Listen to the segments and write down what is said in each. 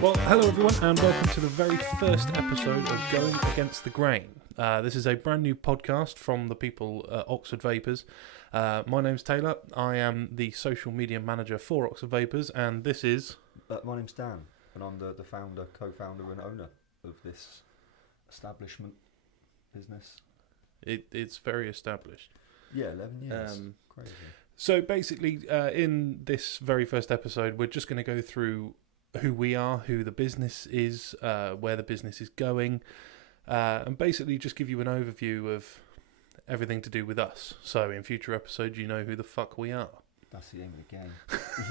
Well, hello everyone, and welcome to the very first episode of Going Against the Grain. This is a brand new podcast from the people at Oxford Vapors. My name's Taylor. I am the social media manager for Oxford Vapors, and this is... My name's Dan, and I'm the founder, co-founder and owner of this establishment business. It's very established. Yeah, 11 years. Crazy. So basically, in this very first episode, we're just going to go through who we are, who the business is, where the business is going, and basically just give you an overview of everything to do with us. So in future episodes, you know who the fuck we are. That's the aim of the game.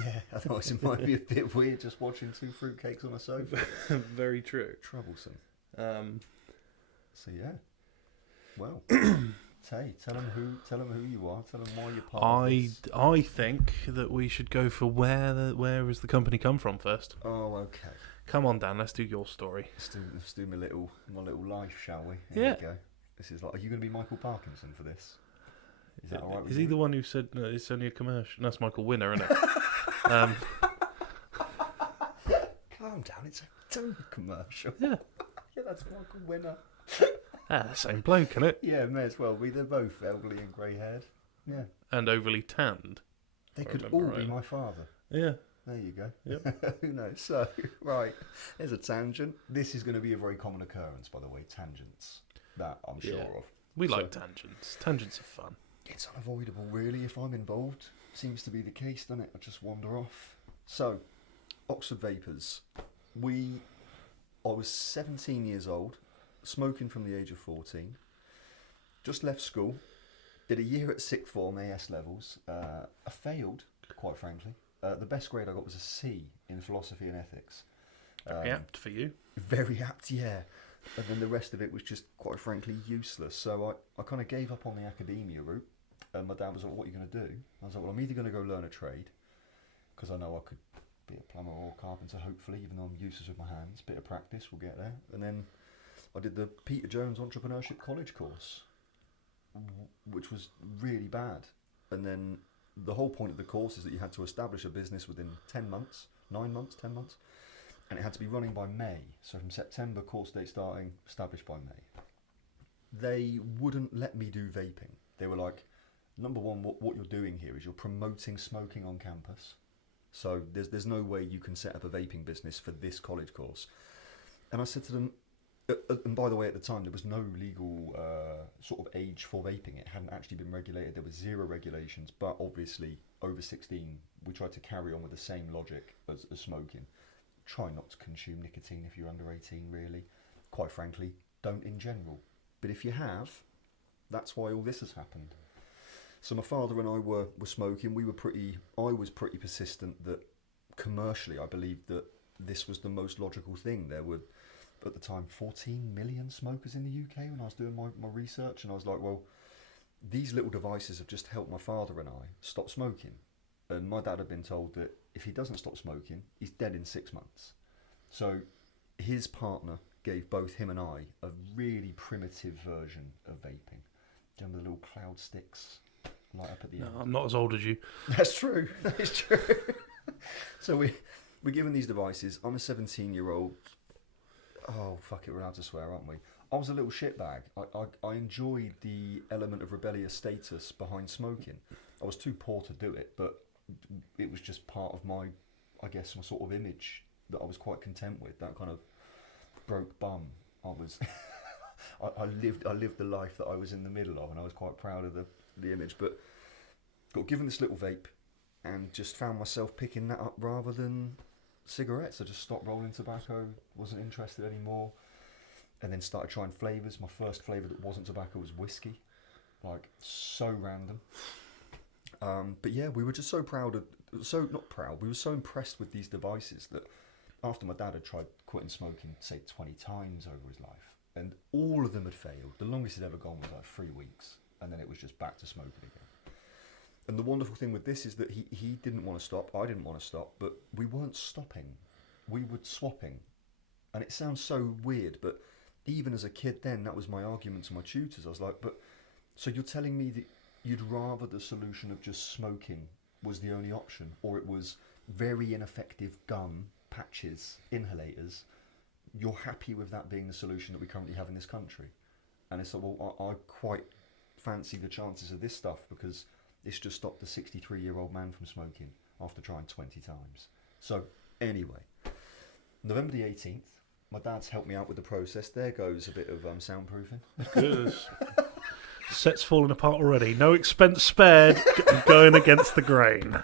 Yeah, otherwise it might be a bit weird just watching two fruitcakes on a sofa. Very true. Troublesome. So yeah. Well, Tay, tell them who you are. Tell them why you're part of this. I think that we should go for where has the company come from first. Oh, okay. Come on, Dan. Let's do your story. Let's do my little life, shall we? Here we go. This is like, are you going to be Michael Parkinson for this? Is that all right? Is he the one who said no, it's only a commercial? That's Michael Winner, isn't it? Calm down. It's only a commercial. Yeah. Yeah, that's Michael Winner. Same bloke, isn't it? Yeah, may as well be. They're both elderly and grey-haired. Yeah. And overly tanned. They could all be my father. Yeah. There you go. Yep. Who knows? So, right, there's a tangent. This is going to be a very common occurrence, by the way, tangents. That I'm sure of. We like tangents. Tangents are fun. It's unavoidable, really, if I'm involved. Seems to be the case, doesn't it? I just wander off. So, Oxford Vapors. I was 17 years old. Smoking from the age of 14, just left school, did a year at sixth form AS levels. I failed, quite frankly. The best grade I got was a C in philosophy and ethics. Very apt for you. Very apt, yeah. And then the rest of it was just, quite frankly, useless. So I kind of gave up on the academia route. And my dad was like, what are you going to do? I was like, well, I'm either going to go learn a trade, because I know I could be a plumber or a carpenter, hopefully, even though I'm useless with my hands. Bit of practice, we'll get there. And then I did the Peter Jones Entrepreneurship College course, which was really bad. And then the whole point of the course is that you had to establish a business within 10 months, 9 months, 10 months, and it had to be running by May. So from September, course date starting, established by May. They wouldn't let me do vaping. They were like, number one, what you're doing here is you're promoting smoking on campus. So there's no way you can set up a vaping business for this college course. And I said to them, and by the way, at the time, there was no legal sort of age for vaping. It hadn't actually been regulated. There was zero regulations. But obviously, over 16, we tried to carry on with the same logic as smoking. Try not to consume nicotine if you're under 18, really. Quite frankly, don't in general. But if you have, that's why all this has happened. So my father and I were smoking. I was pretty persistent that commercially, I believed that this was the most logical thing. There were, at the time, 14 million smokers in the UK when I was doing my research, and I was like, well, these little devices have just helped my father and I stop smoking. And my dad had been told that if he doesn't stop smoking, he's dead in 6 months. So his partner gave both him and I a really primitive version of vaping. Do you remember the little cloud sticks light up at the end? No, I'm not as old as you. That's true. That is true. So we're given these devices. I'm a 17-year-old. Oh, fuck it, we're allowed to swear, aren't we? I was a little shitbag. I enjoyed the element of rebellious status behind smoking. I was too poor to do it, but it was just part of my sort of image that I was quite content with, that kind of broke bum. I lived the life that I was in the middle of, and I was quite proud of the image, but got given this little vape and just found myself picking that up rather than cigarettes. I just stopped rolling tobacco, wasn't interested anymore, and then started trying flavours. My first flavour that wasn't tobacco was whiskey, like so random. But yeah, we were just we were so impressed with these devices that after my dad had tried quitting smoking, say 20 times over his life, and all of them had failed. The longest he'd ever gone was like 3 weeks, and then it was just back to smoking again. And the wonderful thing with this is that he didn't want to stop, I didn't want to stop, but we weren't stopping. We were swapping. And it sounds so weird, but even as a kid then, that was my argument to my tutors. I was like, but so you're telling me that you'd rather the solution of just smoking was the only option, or it was very ineffective gum patches, inhalators, you're happy with that being the solution that we currently have in this country. And it's like, well, I quite fancy the chances of this stuff because it's just stopped a 63-year-old man from smoking after trying 20 times. So anyway, November the 18th, my dad's helped me out with the process. There goes a bit of soundproofing. Good. Set's falling apart already. No expense spared. Going against the grain.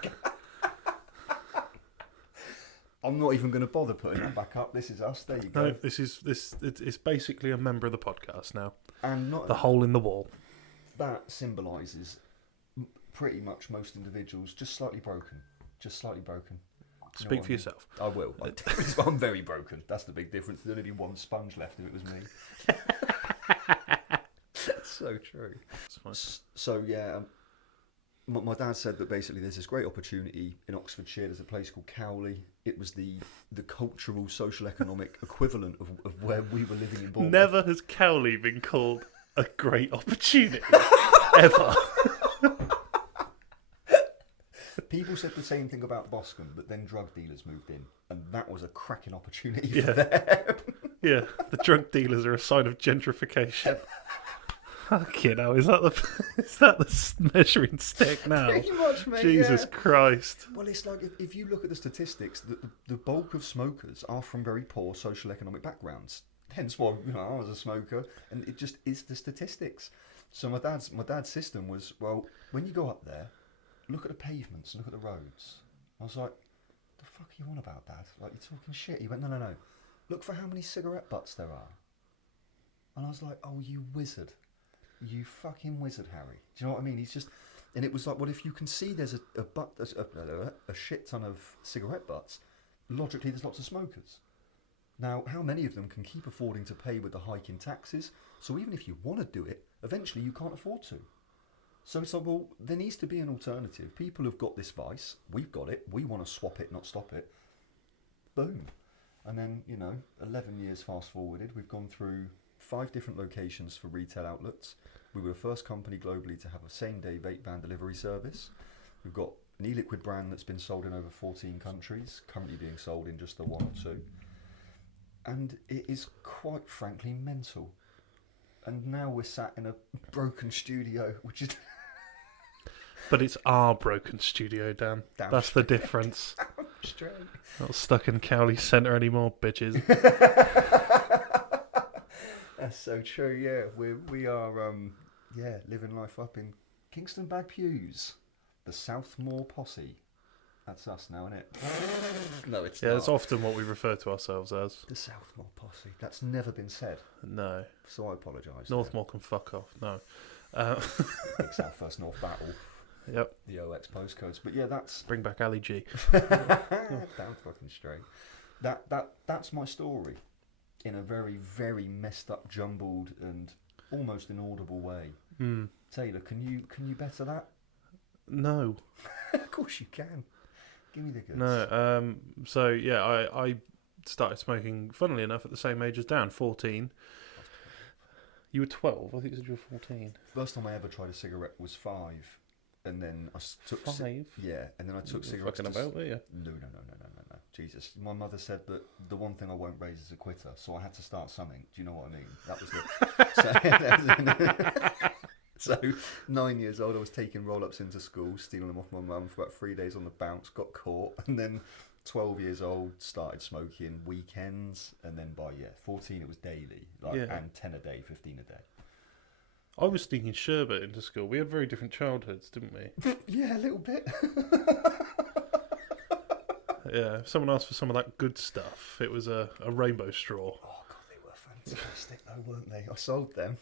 I'm not even going to bother putting that back up. This is us. There you go. No, it's basically a member of the podcast now. And not the hole in the wall. That symbolises pretty much most individuals just slightly broken. Just slightly broken. Speak for yourself. I will. I'm very broken. That's the big difference. There'd only be one sponge left if it was me. So true. So yeah, my dad said that basically there's this great opportunity in Oxfordshire. There's a place called Cowley. It was the cultural, social, economic equivalent of where we were living in Bournemouth. Never has Cowley been called a great opportunity ever. People said the same thing about Boscombe, but then drug dealers moved in, and that was a cracking opportunity for them. Yeah, the drug dealers are a sign of gentrification. Fucking hell, is that the measuring stick now? Pretty much, mate. Jesus Christ. Well, it's like if you look at the statistics, the bulk of smokers are from very poor social economic backgrounds. Hence why I was a smoker, and it just is the statistics. So my dad's system was, well, when you go up there, look at the pavements, look at the roads. I was like, the fuck are you on about, Dad? Like, you're talking shit. He went, no. Look for how many cigarette butts there are. And I was like, oh, you wizard. You fucking wizard, Harry. Do you know what I mean? He's just... And it was like, well, if you can see there's a shit ton of cigarette butts, logically there's lots of smokers. Now, how many of them can keep affording to pay with the hike in taxes? So even if you want to do it, eventually you can't afford to. So it's like, well, there needs to be an alternative. People have got this vice. We've got it. We want to swap it, not stop it. Boom. And then, 11 years fast forwarded, we've gone through 5 different locations for retail outlets. We were the first company globally to have a same-day vape van delivery service. We've got an e-liquid brand that's been sold in over 14 countries, currently being sold in just the 1 or 2. And it is quite frankly mental. And now we're sat in a broken studio, which is... But it's our broken studio, Dan. That's the difference. Straight. Not stuck in Cowley Centre anymore, bitches. That's so true. Yeah, we are living life up in Kingston Bag Pews, the Southmore Posse. That's us now, isn't it? No, it's not. Yeah, that's often what we refer to ourselves as. The Southmore Posse. That's never been said. No. So I apologise. Northmore can fuck off. No. South First North Battle. Yep. The OX postcodes. But yeah, that's... Bring back Ali G. Down fucking straight. That's my story. In a very, very messed up, jumbled and almost inaudible way. Taylor, can you better that? No. Of course you can. Give me the goods. No. So yeah, I started smoking, funnily enough, at the same age as Dan, 14. You were 12. I think you said you were 14. First time I ever tried a cigarette was 5, and then I took 5. Yeah, and then I took cigarettes. Fucking about, were you? No. Jesus, my mother said that the one thing I won't raise is a quitter, so I had to start something. Do you know what I mean? That was So 9 years old, I was taking roll-ups into school, stealing them off my mum for about 3 days on the bounce, got caught, and then 12 years old, started smoking weekends, and then by 14 it was daily, and 10 a day, 15 a day. I was sneaking sherbet into school. We had very different childhoods, didn't we? Yeah, a little bit. Yeah, if someone asked for some of that good stuff, it was a rainbow straw. Oh God, they were fantastic though, weren't they? I sold them.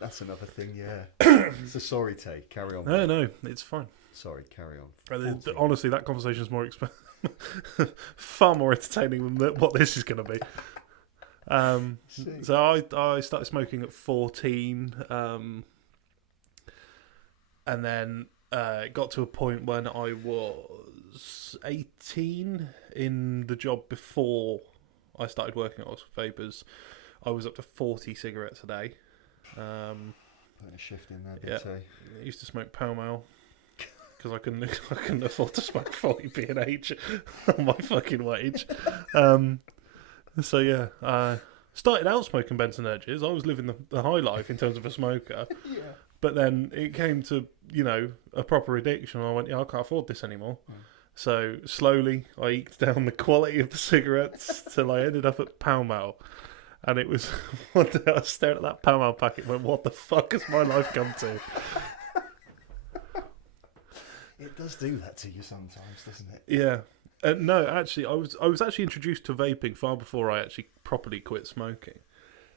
That's another thing, yeah. So sorry, Tay. Carry on. No, it's fine. Sorry, carry on. Honestly, that conversation is far more entertaining than what this is going to be. So I started smoking at 14, and then it got to a point when I was 18 in the job before I started working at Oxford Vapors. I was up to 40 cigarettes a day. Putting a shift in there, I used to smoke Pall Mall. because I couldn't afford to smoke 40p an H on my fucking wage. So yeah, started out smoking Benson Hedges. I was living the high life in terms of a smoker. Yeah. But then it came to, a proper addiction. I went, I can't afford this anymore. So slowly I eked down the quality of the cigarettes till I ended up at Pall Mall. And it was, one day I stared at that Pall Mall packet and went, what the fuck has my life come to? It does do that to you sometimes, doesn't it? Yeah. No, actually, I was actually introduced to vaping far before I actually properly quit smoking.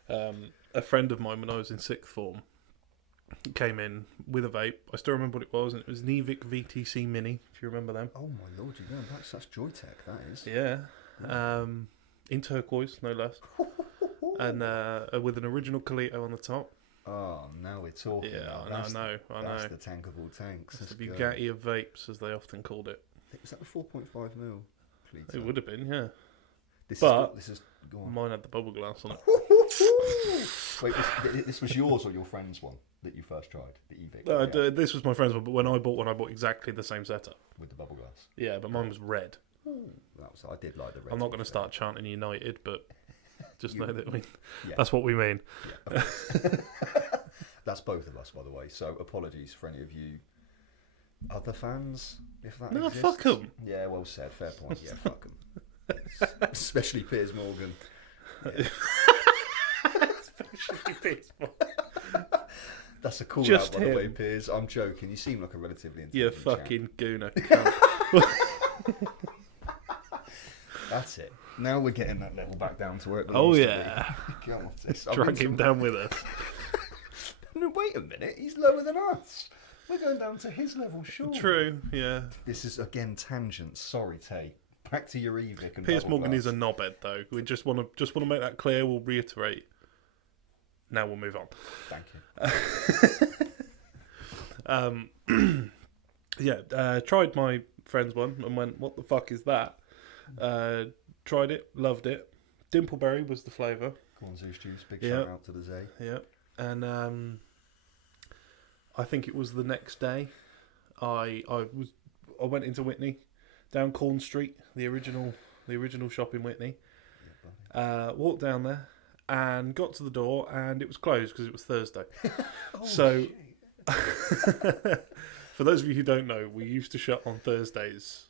A friend of mine, when I was in sixth form, came in with a vape. I still remember what it was, and it was an Evic VTC Mini, if you remember them. Oh my lord, you're going back. That's Joytech, that is. Yeah. In turquoise, no less. And with an original Colito on the top. Oh, now we're talking. Yeah, about. I know. That's the tank of all tanks. That's the Bugatti of vapes, as they often called it. Was that the 4.5 mil? Colito? It would have been, yeah. This is go on. Mine had the bubble glass on it. Wait, this was yours or your friend's one that you first tried? The Evic? This was my friend's one, but when I bought one, I bought exactly the same setup. With the bubble glass? Yeah, but mine was red. I did like the red. I'm not going to start chanting United, but just know that Yeah. that's what we mean. Yeah. That's both of us, by the way. So apologies for any of you other fans, if that exists. Fuck them. Yeah, well said. Fair point. Yeah, fuck them. Especially Piers Morgan. Yeah. Especially Piers Morgan. That's a call Just out, by the way, him. Piers. I'm joking. You seem like a relatively You intelligent fucking gooner. cunt. That's it. Now we're getting that level back down to where it Oh belongs yeah. to be. Come on, sis. Drag him down with us. No, wait a minute. He's lower than us. We're going down to his level, sure. True, yeah. This is, again, tangents. Sorry, Tay. Back to your Evic and Piers bubble Morgan glass. is a knobhead, though. We just want to make that clear. We'll reiterate. Now we'll move on. Thank you. Tried my friend's one and went, what the fuck is that? Tried it, loved it. Dimpleberry was the flavour. Corn Zeus juice. Big Yep. shout out to the Zay. Yeah. And I think it was the next day. I went into Whitney, down Corn Street, the original shop in Whitney. Yeah, Walked down there and got to the door, and it was closed because it was Thursday. oh, So, shit. for those of you who don't know, we used to shut on Thursdays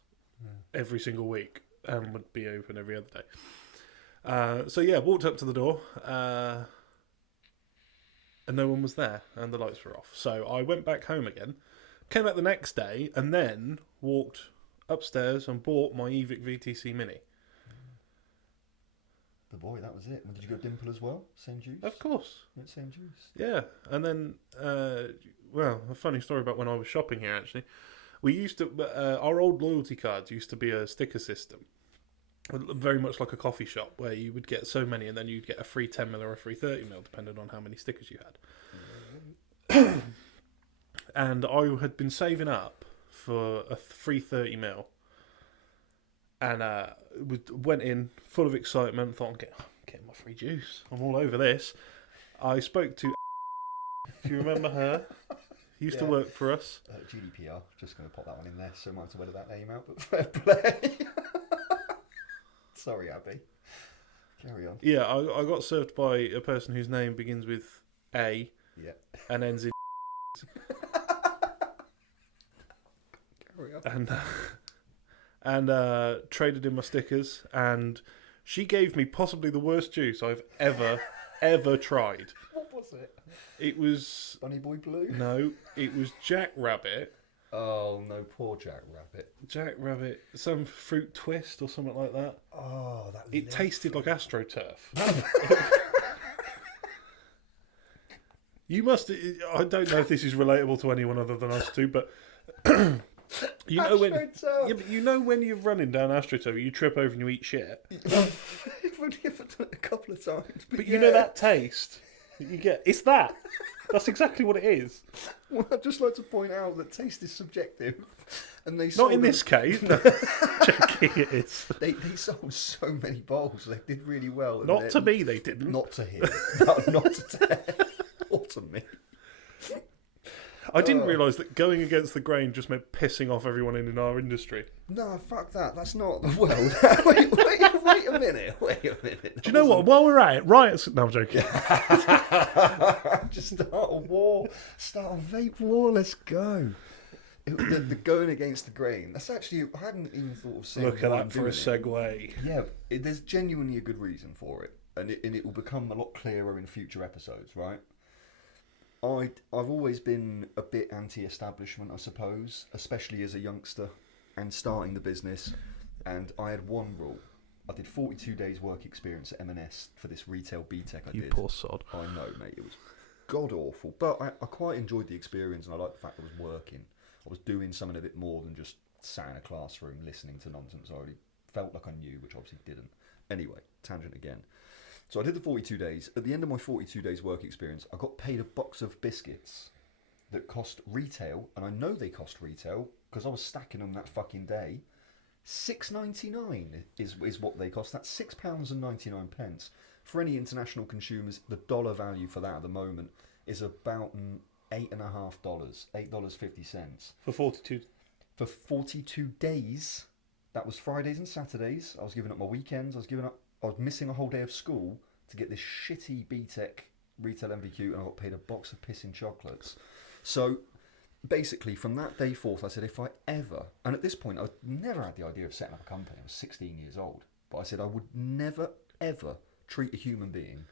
every single week and would be open every other day. Walked up to the door, and no one was there, and the lights were off. So I went back home again, came back the next day, and then walked upstairs and bought my Evic VTC Mini. The boy, that was it. Did you go Dimple as well? Same juice? Of course. Yeah, same juice. Yeah, and then, a funny story about when I was shopping here, actually. We used to, our old loyalty cards used to be a sticker system. Very much like a coffee shop, where you would get so many and then you'd get a free 10mm or a free 30mm, depending on how many stickers you had. And I had been saving up for a free 30mm. And went in full of excitement, thought, I'm getting my free juice. I'm all over this. I spoke to if you remember her, used to work for us. GDPR, just going to pop that one in there, so I might have to edit that name out, but fair play. Sorry, Abby. Carry on. Yeah, I got served by a person whose name begins with A and ends in Carry on. and traded in my stickers, and she gave me possibly the worst juice I've ever tried. What was it? It was Bunny Boy Blue? No, it was Jack Rabbit. Oh no, poor Jack Rabbit. Jack Rabbit, some fruit twist or something like that. Oh, that. It tasted like AstroTurf. You must. I don't know if this is relatable to anyone other than us two, but you know when you're running down AstroTurf, you trip over and you eat shit. I've only ever done it a couple of times, but you know that taste you get. It's that. That's exactly what it is. Well, I'd just like to point out that taste is subjective, and they not in this case. No. Checking it is. They sold so many bowls. They did really well. Not to me, they didn't. Not to him. Not to Ted. Or to me. I didn't realise that going against the grain just meant pissing off everyone in our industry. No, fuck that. That's not the world. Wait a minute. Do you know what? While we're at it, riots... No, I'm joking. Just start a war. Start a vape war. Let's go. The going against the grain. That's actually... I hadn't even thought of saying... Look at that for a segue. Yeah, there's genuinely a good reason for it. And it will become a lot clearer in future episodes, right? I've always been a bit anti-establishment, I suppose, especially as a youngster and starting the business. And I had one rule. I did 42 days work experience at M&S for this retail BTEC I did. You poor sod. I know, mate. It was god-awful. But I quite enjoyed the experience, and I liked the fact I was working. I was doing something a bit more than just sat in a classroom listening to nonsense. I already felt like I knew, which obviously didn't. Anyway, tangent again. So I did the 42 days. At the end of my 42 days work experience, I got paid a box of biscuits that cost retail, and I know they cost retail because I was stacking them that fucking day. £6.99 is what they cost. That's £6.99. For any international consumers, the dollar value for that at the moment is about $8.50, $8.50. For 42... For 42 days, that was Fridays and Saturdays. I was giving up my weekends. I was missing a whole day of school to get this shitty BTEC retail MVQ, and I got paid a box of pissing chocolates. So basically, from that day forth, I said, if I ever, and at this point, I never had the idea of setting up a company. I was 16 years old. But I said I would never, ever treat a human being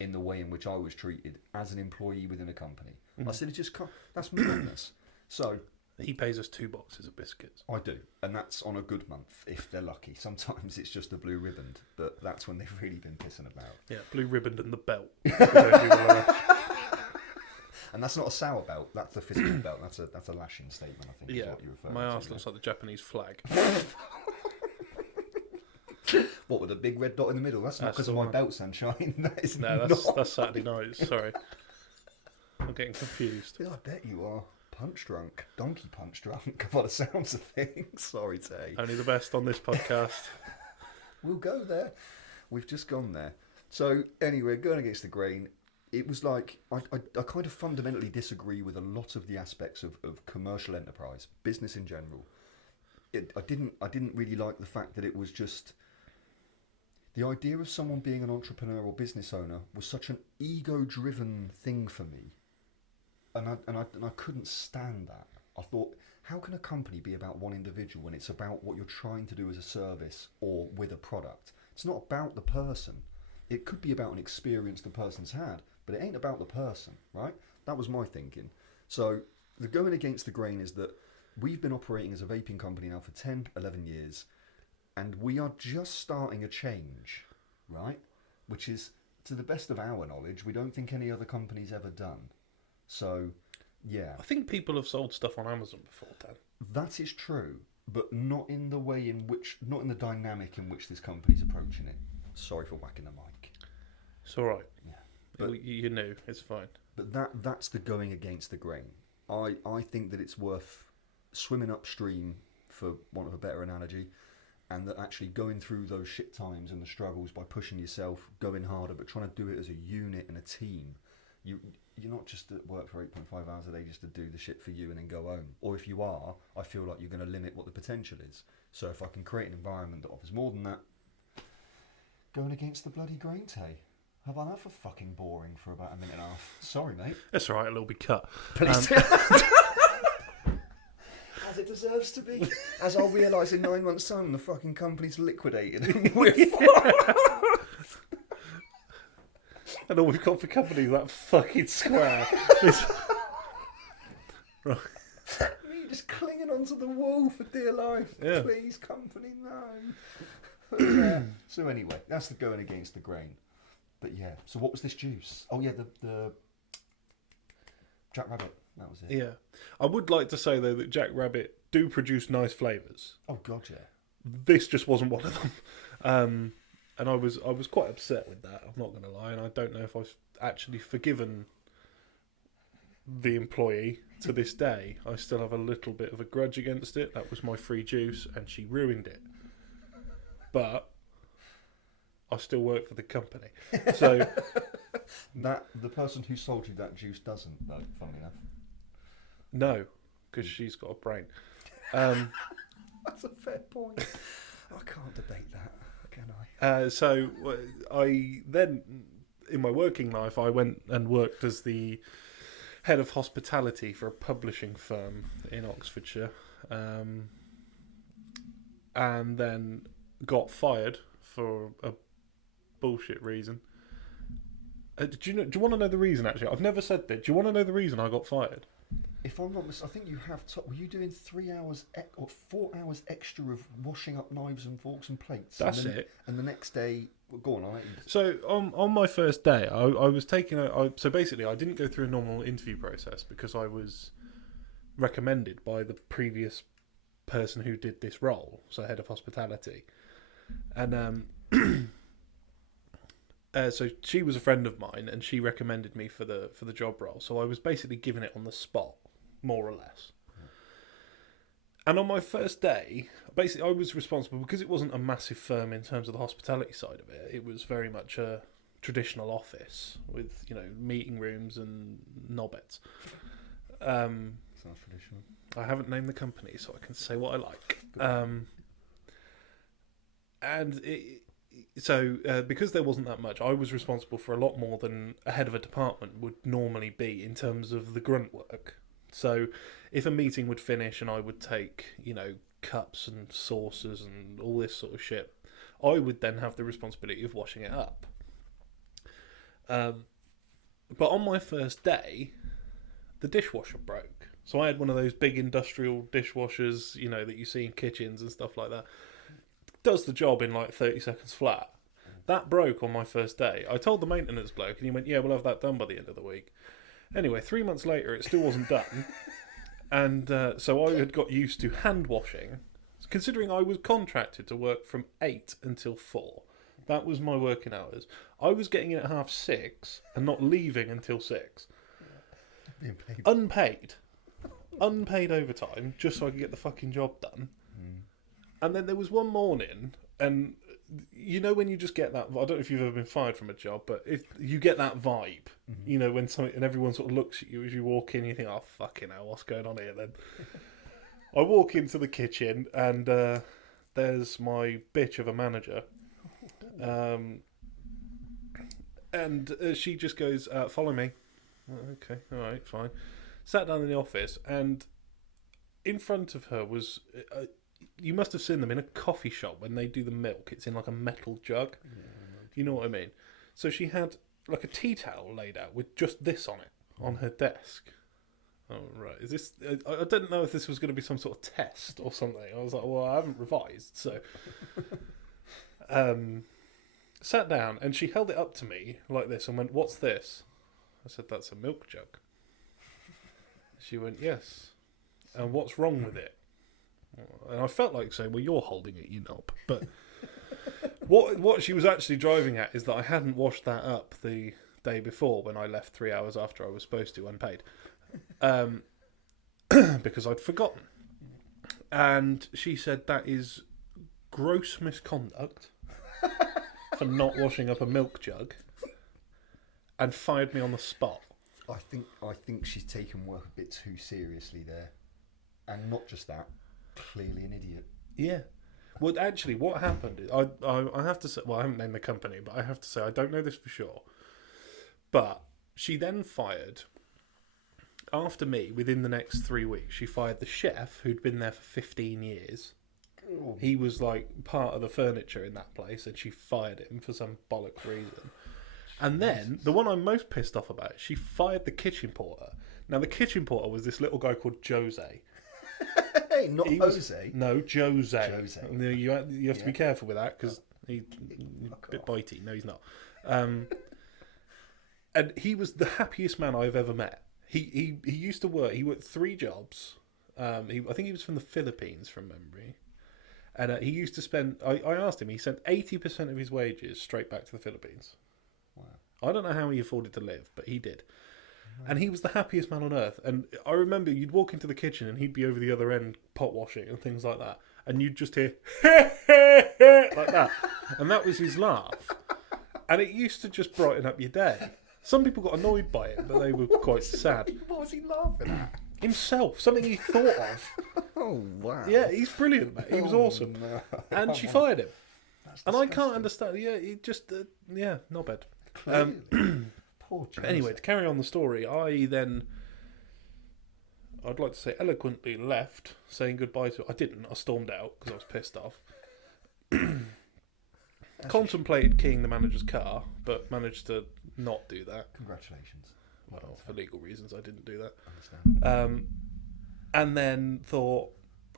in the way in which I was treated as an employee within a company. I said, it just can't, that's madness. So he pays us 2 boxes of biscuits. I do, and that's on a good month, if they're lucky. Sometimes it's just a blue ribbon, but that's when they've really been pissing about. Yeah, blue ribbon and the belt. We don't do all of that. And that's not a sour belt, that's a physical belt. That's a lashing statement, I think, is Yeah, what you're referring my to. arse looks like the Japanese flag. What, with a big red dot in the middle? That's not That's because the of my one. belt, sunshine. That is No, not. that's Saturday night, sorry. I'm getting confused. Yeah, I bet you are. Punch drunk. Donkey punch drunk, by the sounds of things. Sorry, Tay. Only the best on this podcast. We'll go there. We've just gone there. So, anyway, going against the grain, it was like, I kind of fundamentally disagree with a lot of the aspects of commercial enterprise, business in general. I didn't really like the fact that it was just... The idea of someone being an entrepreneur or business owner was such an ego-driven thing for me. And I couldn't stand that. I thought, how can a company be about one individual when it's about what you're trying to do as a service or with a product? It's not about the person. It could be about an experience the person's had, but it ain't about the person, right? That was my thinking. So the going against the grain is that we've been operating as a vaping company now for 10, 11 years, and we are just starting a change, right? Which is, to the best of our knowledge, we don't think any other company's ever done. So, yeah. I think people have sold stuff on Amazon before, Dan. That is true, but not in the way in which, not in the dynamic in which this company's approaching it. Sorry for whacking the mic. It's all right. Yeah, but You knew. It's fine. But that's the going against the grain. I think that it's worth swimming upstream, for want of a better analogy, and that actually going through those shit times and the struggles by pushing yourself, going harder, but trying to do it as a unit and a team. You're not just at work for 8.5 hours a day just to do the shit for you and then go home. Or if you are, I feel like you're going to limit what the potential is. So if I can create an environment that offers more than that, going against the bloody grain, Tay. How about that for fucking boring for about a minute and a half? Sorry, mate. That's all right. It'll be cut. Please. As it deserves to be. As I'll realise in 9 months' time, the fucking company's liquidated. And we're And all we've got for company is that fucking square. Right. Me just clinging onto the wall for dear life. Yeah. Please, company, no. Yeah. So anyway, that's the going against the grain. But yeah, so what was this juice? Oh yeah, the Jack Rabbit. That was it. Yeah. I would like to say, though, that Jack Rabbit do produce nice flavours. Oh god, yeah. This just wasn't one of them. And I was quite upset with that, I'm not going to lie, and I don't know if I've actually forgiven the employee to this day. I still have a little bit of a grudge against it. That was my free juice, and she ruined it. But I still work for the company. So that the person who sold you that juice doesn't, though, funnily enough. No, because she's got a brain. That's a fair point. I can't debate that, can I? So I then, in my working life, I went and worked as the head of hospitality for a publishing firm in Oxfordshire, and then got fired for a bullshit reason. Do you want to know the reason? Actually, I've never said that. Do you want to know the reason I got fired? If I'm not mistaken, I think you have. Were you doing 3 hours or 4 hours extra of washing up knives and forks and plates? That's it. And the next day, well, go on. I'll let you. So on my first day, I was taking so basically I didn't go through a normal interview process because I was recommended by the previous person who did this role, so head of hospitality, and so she was a friend of mine and she recommended me for the job role. So I was basically given it on the spot, more or less. And on my first day, basically I was responsible, because it wasn't a massive firm in terms of the hospitality side of it. It was very much a traditional office with, meeting rooms and knobheads. Sounds traditional. I haven't named the company, so I can say what I like. Because there wasn't that much, I was responsible for a lot more than a head of a department would normally be in terms of the grunt work. So if a meeting would finish and I would take, cups and saucers and all this sort of shit, I would then have the responsibility of washing it up. But on my first day, the dishwasher broke. So I had one of those big industrial dishwashers, that you see in kitchens and stuff like that. Does the job in like 30 seconds flat. That broke on my first day. I told the maintenance bloke and he went, yeah, we'll have that done by the end of the week. Anyway, 3 months later, it still wasn't done. And so I had got used to hand washing, considering I was contracted to work from 8 until 4. That was my working hours. I was getting in at 6:30 and not leaving until 6. Being paid. Unpaid overtime, just so I could get the fucking job done. And then there was one morning, and when you just get that, I don't know if you've ever been fired from a job, but if you get that vibe, when something, and everyone sort of looks at you as you walk in, you think, oh, fucking hell, what's going on here then? I walk into the kitchen, and there's my bitch of a manager. And she just goes, follow me. Okay, all right, fine. Sat down in the office, and in front of her was... you must have seen them in a coffee shop when they do the milk. It's in like a metal jug. You know what I mean? So she had like a tea towel laid out with just this on it, on her desk. Oh, right. Is this... I didn't know if this was going to be some sort of test or something. I was like, well, I haven't revised, so... Sat down, and she held it up to me like this and went, what's this? I said, that's a milk jug. She went, yes. And what's wrong with it? And I felt like saying, well, you're holding it, you knob. But what she was actually driving at is that I hadn't washed that up the day before when I left 3 hours after I was supposed to, unpaid. Because I'd forgotten. And she said that is gross misconduct for not washing up a milk jug, and fired me on the spot. I think she's taken work a bit too seriously there. And not just that, clearly an idiot. Yeah. Well, actually, what happened is, I have to say, well, I haven't named the company, but I have to say, I don't know this for sure. But she then fired, after me, within the next 3 weeks, she fired the chef who'd been there for 15 years. Oh. He was like part of the furniture in that place, and she fired him for some bollocks reason. And then, the one I'm most pissed off about, she fired the kitchen porter. Now, the kitchen porter was this little guy called Jose. Hey, not Jose. No, Jose. Jose. You have to be careful with that, because he's a bit bitey. No, he's not. And he was the happiest man I've ever met. He used to work. He worked 3 jobs. I think he was from the Philippines, from memory. And he used to spend... I asked him, he sent 80% of his wages straight back to the Philippines. Wow. I don't know how he afforded to live, but he did. And he was the happiest man on earth. And I remember you'd walk into the kitchen and he'd be over the other end pot washing and things like that. And you'd just hear, like that. And that was his laugh. And it used to just brighten up your day. Some people got annoyed by it, but they were quite sad. What was he laughing at? himself, something he thought of. Oh, wow. Yeah, he's brilliant, mate. He was awesome. No. And she fired him. That's And I disgusting. can't understand. Yeah, he just, not bad. Clearly. Poor Joseph. Anyway, to carry on the story, I'd like to say eloquently left, saying goodbye to... I didn't. I stormed out because I was pissed off. Contemplated keying the manager's car, but managed to not do that. Congratulations. Well, for legal reasons, I didn't do that. Understandable. And then thought,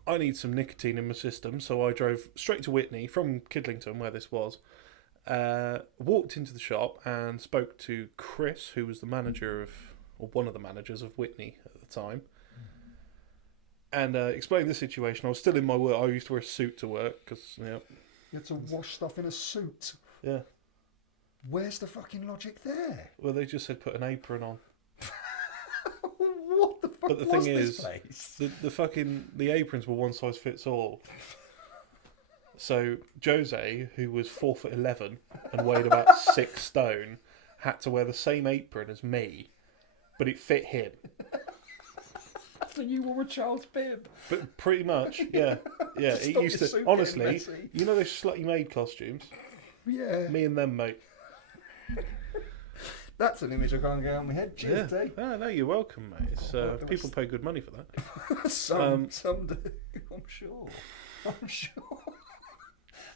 I need some nicotine in my system, so I drove straight to Whitney from Kidlington, where this was. Walked into the shop and spoke to Chris, who was the manager of, or one of the managers of Whitney at the time, and explained the situation. I was still in my work. I used to wear a suit to work because, You had to wash stuff in a suit. yeah. Where's the fucking logic there? Well, they just said put an apron on. What the fuck But the was thing this is, place? the aprons were one size fits all. So Jose, who was 4'11" and weighed about 6 stone, had to wear the same apron as me, but it fit him. So you wore a child's bib? But pretty much, yeah. To It stop used your to suit honestly. getting messy. You know those slutty maid costumes? Yeah. Me and them, mate. That's an image I can't get out of my head. Cheers, Dave. Oh, no, you're welcome, mate. It's, Oh, that people was- pay good money for that. Some do. I'm sure.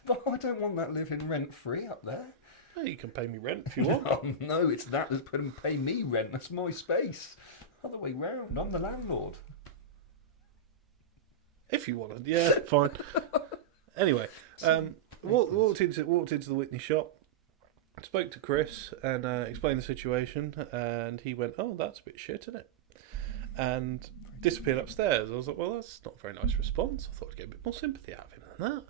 But I don't want that living rent free up there. Well, you can pay me rent if you want. Oh, no, it's that that's putting pay me rent. That's my space. Other way round. I'm the landlord. If you want to, yeah, fine. Anyway, walked into the Whitney shop, spoke to Chris, and explained the situation, and he went, "Oh, that's a bit shit, isn't it?" And disappeared upstairs. I was like, "Well, that's not a very nice response. I thought I'd get a bit more sympathy out of him than that."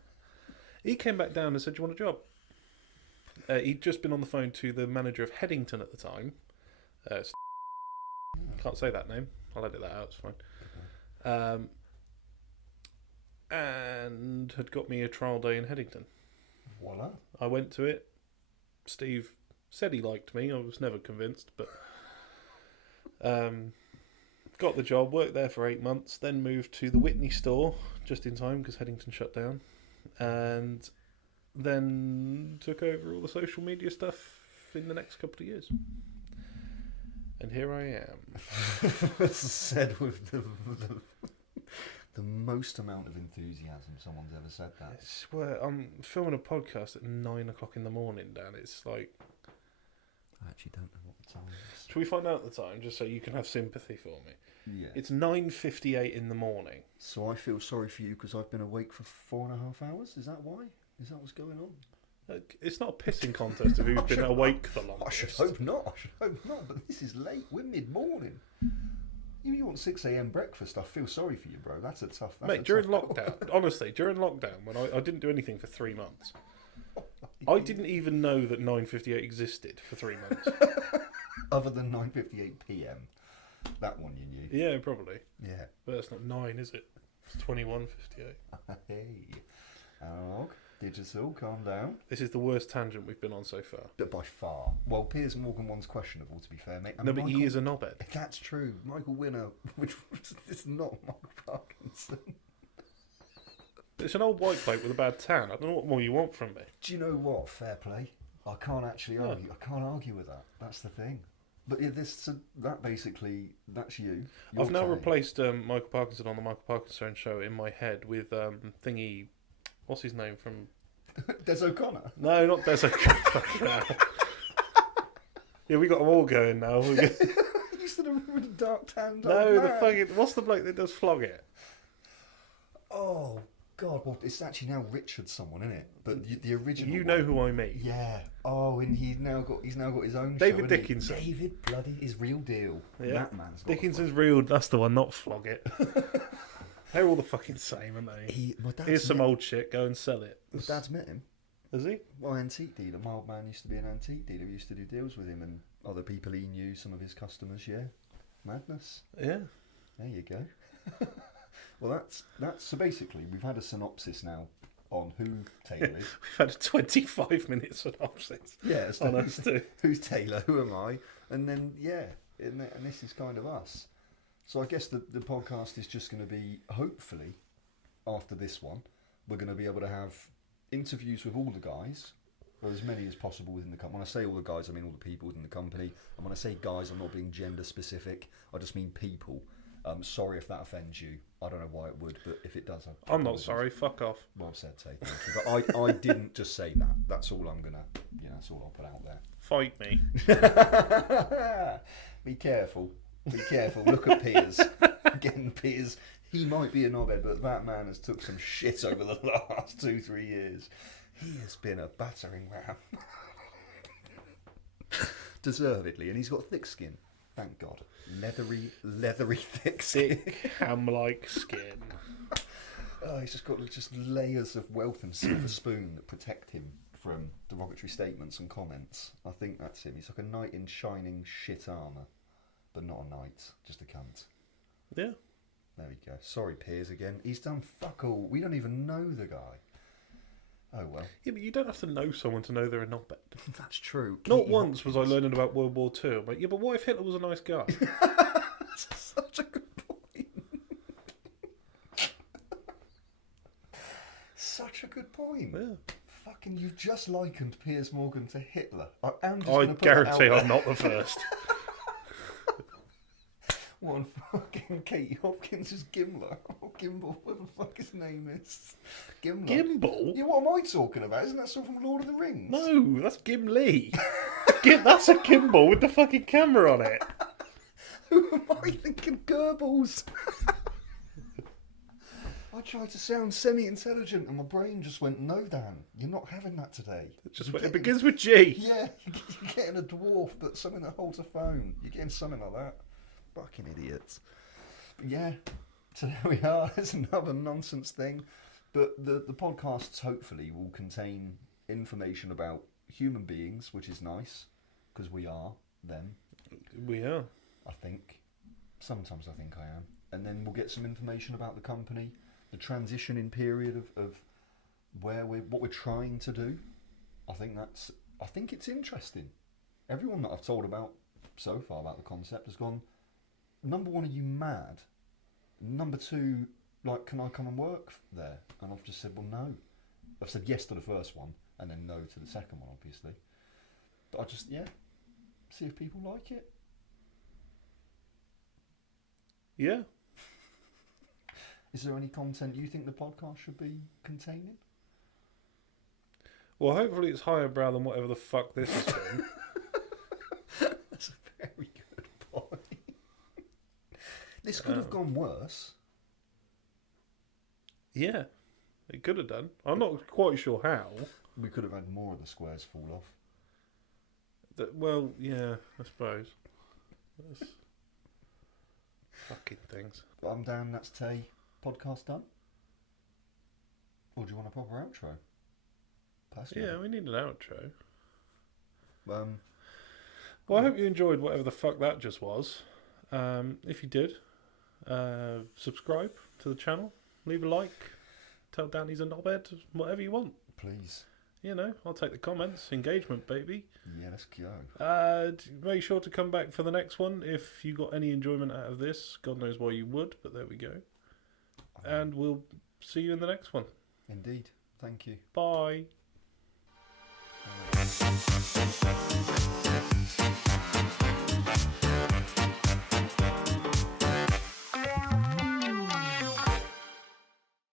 He came back down and said, "Do you want a job?" He'd just been on the phone to the manager of Headington at the time. Can't say that name. I'll edit that out. It's fine. And had got me a trial day in Headington. Voila. I went to it. Steve said he liked me. I was never convinced, but got the job. Worked there for 8 months. Then moved to the Whitney store just in time because Headington shut down, and then took over all the social media stuff in the next couple of years. And here I am. Said with the most amount of enthusiasm someone's ever said that. I swear, I'm filming a podcast at 9 o'clock in the morning, Dan. It's like... I actually don't know what the time is. Should we find out the time, just so you can have sympathy for me? Yeah. It's 9:58 in the morning. So I feel sorry for you because I've been awake for 4.5 hours. Is that why? Is that what's going on? Like, it's not a pissing contest of who's been awake the longest. I should hope not. But this is late. We're mid-morning. You want 6 a.m. breakfast? I feel sorry for you, bro. That's a tough. Mate, during lockdown, honestly, during lockdown, when I didn't do anything for 3 months, I didn't even know that 9:58 existed for 3 months. Other than 9:58 p.m. That one you knew. Yeah, probably. Yeah. But that's not 9, is it? It's 21:58. Hey, analog, digital, calm down. This is the worst tangent we've been on so far. But by far. Well, Piers Morgan one's questionable, to be fair, mate. And No, but he Michael- is a knobhead. That's true. Michael Winner, which is not Michael Parkinson. It's an old white bloke with a bad tan. I don't know what more you want from me. Do you know what? Fair play. I can't actually Yeah. argue. I can't argue with that. That's the thing. But yeah, that basically, that's you. I've now Your take. replaced Michael Parkinson on the Michael Parkinson show in my head with thingy. What's his name from? Des O'Connor. No, not Des O'Connor. Yeah, we got them all going now. You used to the really dark tan. No, the fucking. What's the bloke that does Flog It? Oh God! Well, it's actually now Richard someone, isn't it? But the original. You know one- who I mean. Yeah. Oh, and he's now got his own. David show, hasn't he? Dickinson. David bloody is real deal. Yeah. That man's got a Dickinson's real. That's the one, not Flog It. They're all the fucking same, aren't they? My dad's Here's some met, old shit. Go and sell it. My dad's met him. Has he? Well, antique dealer. My old man used to be an antique dealer. We used to do deals with him and other people he knew, some of his customers. Yeah, madness. Yeah. There you go. Well, that's so basically we've had a synopsis now on who Taylor is. We've had a 25-minute synopsis. Yeah, so On us too. who's Taylor? Who am I? And then and this is kind of us. So I guess the podcast is just going to be, hopefully, after this one, we're going to be able to have interviews with all the guys, or as many as possible within the company. When I say all the guys, I mean all the people within the company. And when I say guys, I'm not being gender specific. I just mean people. Sorry if that offends you. I don't know why it would, but if it does, I'm not sorry. Fuck off. Well said, Tay. Thank you. But I didn't just say that. That's all I'm gonna. That's all I'll put out there. Fight me. Be careful. Be careful. Look at Piers. Again, Piers. He might be a knobhead, but that man has took some shit over the last 2-3 years. He has been a battering ram. Deservedly, and he's got thick skin. Thank God. Leathery thick skin. Thick, ham-like skin. Oh, he's just got just layers of wealth and silver spoon that protect him from derogatory statements and comments. I think that's him. He's like a knight in shining shit armour. But not a knight, just a cunt. Yeah. There we go. Sorry, Piers, again. He's done fuck all. We don't even know the guy. Oh, well. Yeah, but you don't have to know someone to know they're a knobhead. That's true. Not Katie once Hopkins. was I learning about World War II. I'm like, yeah, but what if Hitler was a nice guy? That's such a good point. Such a good point. Yeah. Fucking, you've just likened Piers Morgan to Hitler. I am just I gonna put that out guarantee there. I'm not the first. One fucking Katie Hopkins is Gimler. Or Gimbal, whatever the fuck his name is. Gimler. Gimbal? Yeah, what am I talking about? Isn't that something from Lord of the Rings? No, that's Gimli. That's a gimbal with the fucking camera on it. Who am I thinking? Goebbels. I tried to sound semi-intelligent and my brain just went, no, Dan, you're not having that today. It begins with G. Yeah, you're getting a dwarf, but something that holds a phone. You're getting something like that. Fucking idiots. But yeah, so there we are. It's another nonsense thing. But the podcasts hopefully will contain information about human beings, which is nice, because we are them. We are. I think. Sometimes I think I am. And then we'll get some information about the company, the transitioning period of what we're trying to do. I think it's interesting. Everyone that I've told about so far about the concept has gone, number one, are you mad? Number two, like, can I come and work there? And I've just said, well, no. I've said yes to the first one, and then no to the second one, obviously. But I just, see if people like it. Yeah. Is there any content you think the podcast should be containing? Well, hopefully it's higher brow than whatever the fuck this has been. That's a very good point. This could have gone worse. Yeah, it could have done. I'm not quite sure how. We could have had more of the squares fall off. Well, yeah, I suppose. That's fucking things. But I'm Dan, that's Tay. Podcast done? Or do you want a proper outro? Personally. Yeah, we need an outro. Um, Well, I hope you enjoyed whatever the fuck that just was. If you did, subscribe to the channel, leave a like, tell Dan he's a knobhead, whatever you want. please. You know, I'll take the comments. Engagement, baby. Yeah, let's go. Make sure to come back for the next one if you got any enjoyment out of this. God knows why you would, but there we go. And we'll see you in the next one. Indeed. Thank you. Bye. Bye.